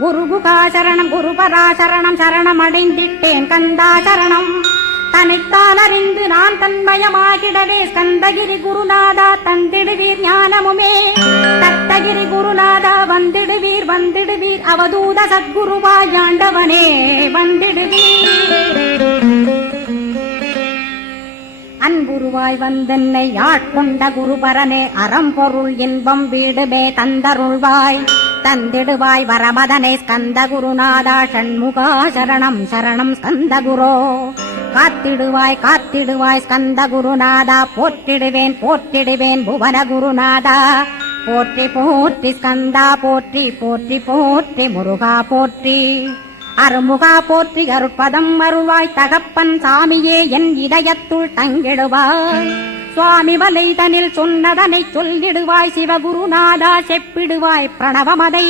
குருகுகா சரணம் குரு பராசரணம் சரணம் அடைந்திட்டேன் கந்தா சரணம் தனித்தால் அறிந்து நான் தன்மயமாகிடவே ஸ்கந்தகிரி குருநாதா தந்திடுவீர் ஞானமுமே. தத்தகிரி குருநாதா வந்திடுவீர் வந்திடுவீர் அவதூத சத்குருவா ஆண்டவனே வந்திடுவீர். அன்புருவாய் வந்தென்னை ஆட்கொண்ட குருபரனே அறம்பொருள் இன்பம் வீடுமே தந்தருள்வாய். தந்திடுவாய் வரமதனை ஸ்கந்த குருநாதா ஷண்முகா சரணம் சரணம் ஸ்கந்த குரோ காத்திடுவாய் காத்திடுவாய் ஸ்கந்த குருநாதா போற்றிடுவேன் போற்றிடுவேன் புவன குருநாதா போற்றி போற்றி ஸ்கந்தா போற்றி போற்றி போற்றி முருகா போற்றி. அருமுகா போற்றி அருட்பதம் அருள்வாய் தகப்பன் சாமியே என் இதயத்துள் தங்கிடுவாய். சுவாமி வலைதனில் சொன்னதனை சொல்லிடுவாய் சிவகுருநாதா செப்பிடுவாய் பிரணவமதை.